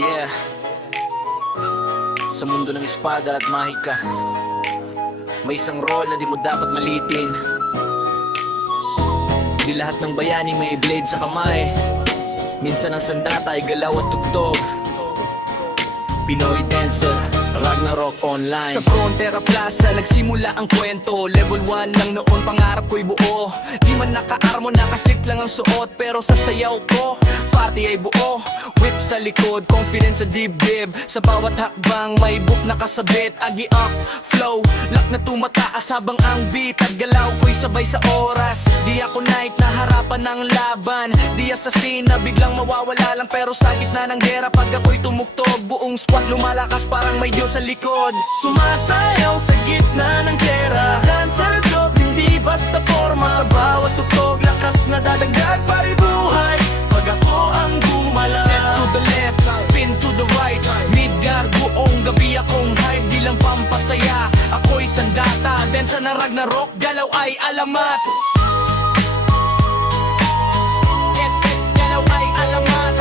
Yeah. Sa mundo ng espada at mahika, may isang role na di mo dapat malitin. Di lahat ng bayani may blade sa kamay. Minsan ang sandata ay galaw at tugtog. Pinoy Dancer, Ragnarok Online. Sa Frontera Plaza, nagsimula ang kwento. Level 1 lang noon, pangarap ko'y buo. Di man naka-armo, nakasit lang ang suot. Pero sa sayaw ko, party ay buo. Whip sa likod, confidence sa dibdib. Sa bawat hakbang, may buff nakasabit. Agi up, flow, lock na tumataas habang ang beat at galaw ko'y sabay sa oras. Di ako night na harapan ng laban. Di assassin na biglang mawawala lang. Pero sa gitna ng gera, pag ako'y tumugtog, buong squad lumalakas parang may Diyos sa likod. Sumasayaw sa gitna ng gera, dancer job, hindi basta forma. Sa bawat tugtog, lakas na dadagdag paribuhay. Pag ako ang gumala, step to the left, spin to the right. Midgar, buong gabi akong hype, di lang pampasaya. Ako'y sandata, densa na Ragnarok, galaw ay alamat. Galaw ay alamat.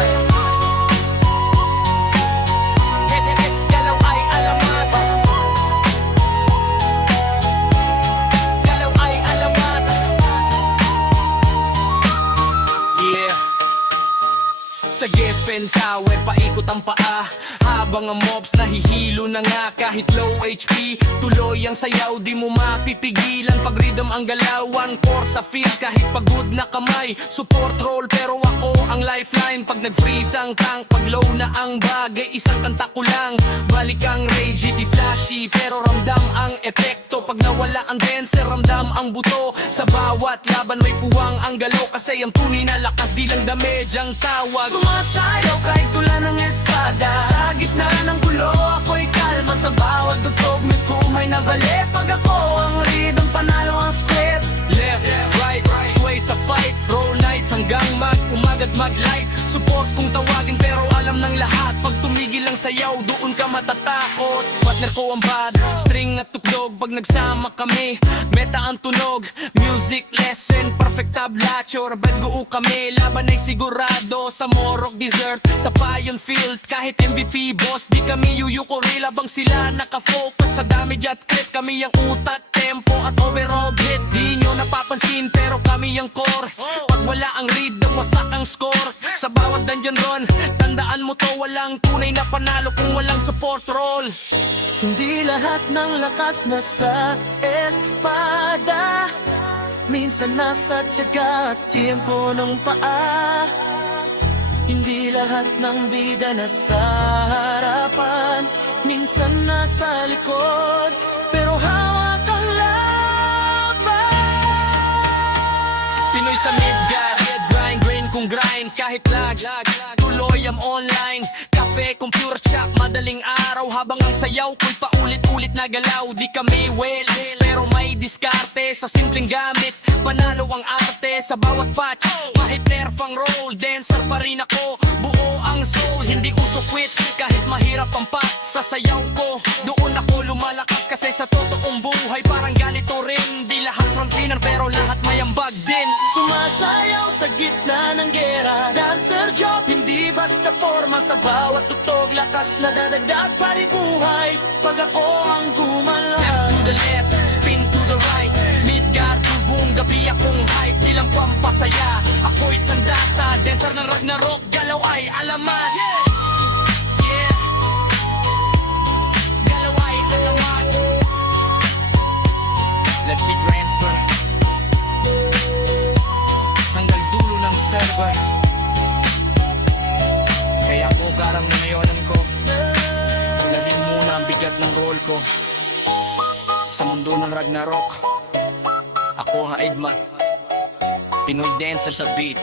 Sa Geffen Tower, paikot ang paa habang ang mobs nahihilo na nga. Kahit low HP, tuloy ang sayaw, di mo mapipigilan. Pag rhythm ang galawan, core sa feel. Kahit pagod na kamay, support role pero ako ang lifeline. Pag nag-freeze ang tank, pag low na ang bagay, isang kanta ko lang. Balik ang rage, di flashy pero ramdam ang epekto. Pag nawala ang dancer, ramdam ang buto. Sa bawat laban may puwang ang galaw, kasi ang tunay na lakas di lang damage ang tawag. Sumasayaw kahit tula ng espada, sa gitna ng gulo ako'y kalma. Sa bawat tugtog may kumay na bali. Pag ako ang rhythm, panalo ang script. Left, right, sway sa fight. Roll nights hanggang mag-umagat mag-light. Support kung tawagin pero alam ng lahat. Pag tumigil ang sayaw, doon ka matatakot. Partner ko ang bad, string at tugtog. Pag nagsama kami, meta ang tunog. Music lesson, perfect tabla. Chora bad guu kami, laban ay sigurado. Sa Morok Desert, sa Payon Field. Kahit MVP boss, di kami yuyukuri. Labang sila nakafocus sa damage at clip. Kami ang utak, tempo at overall grit. Di nyo napapansin pero kami ang core. Pag wala ang rhythm, wasak ang score. Sa bawat dungeon run, tandaan mo to, walang tunay na panalo kung walang support role. Hindi lahat ng lakas nasa espada. Minsan nasa tiyaga at tiempo ng paa. Hindi lahat ng bida nasa harapan. Minsan nasa likod, pero hawak ang laban. Pinoy sa Midgar, red grind, grain kung grind. Kahit lag, tuloy am online. Cafe, computer check, madaling araw. Habang ang sayaw ko'y paulit-ulit na galaw. Di kami well, pero may diskarte. Sa simpleng gamit, panalo ang arte. Sa bawat patch, kahit nerf ang roll, dancer pa rin ako, buo ang soul. Hindi uso quit, kahit mahirap ang path. Sa sayaw ko, doon ako lumalakas. Kasi sa totoong buhay, parang ganito rin. Di lahat frontliner, pero lahat may ambag din. Sumasayaw sa gitna ng gera, dancer job, hindi basta forma. Sa bawat tugtog, lakas na dadagdag paribuhay. Pag ako ang gumala, step to the left, spin to the right. Midgar, buong gabi akong hype, di lang pampasaya. Ako'y sandata, dancer ng Ragnarok, galaw ay alamat. Yeah, galaw ay alamat. Let me transfer hanggang dulo ng server. Kaya ako garang na ngayonan ko, ulahin muna ang bigat ng role ko. Sa mundo ng Ragnarok, ako ang Edma, Pinoy dancer sa beat.